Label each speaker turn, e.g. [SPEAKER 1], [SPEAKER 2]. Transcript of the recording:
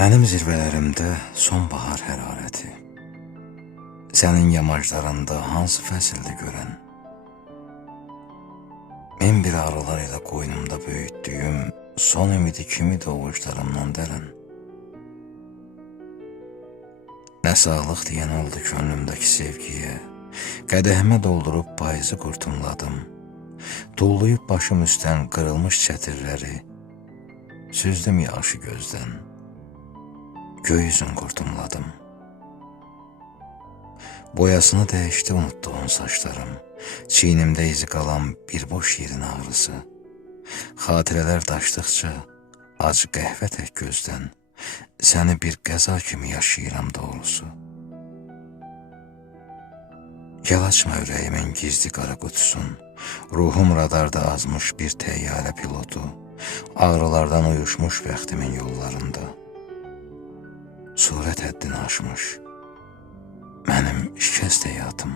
[SPEAKER 1] Mənim zirvələrimdə sonbahar hərarəti. Sənin yamaclarında hansı fəsildə görən? Min bir arılar ilə qoynumda böyütdüyüm son ümidi kimi doğuşlarımdan dərən. Nə sağlıq deyən oldu könlümdəki sevgiyə. Qədəhimə doldurub payızı qurtumladım. Tullayıb başım üstdən qırılmış çətirləri. Süzdüm yağışı gözdən. Göy üzün qurtumladım. Boyasını dəyişdi unutduğum saçlarım. Çiynimdə izi qalan bir boş yerin ağrısı. Xatirələr daşdıqca acı qəhvə tək gözdən səni bir qəza kimi yaşayıram doğrusu. Yal açma ürəyimin gizli qara qutusun. Ruhum radarda azmış bir təyyarə pilotu. Ağrılardan uyuşmuş bəxtimin yollarında. Surət həddini aşmış. Mənim şikəst həyatım.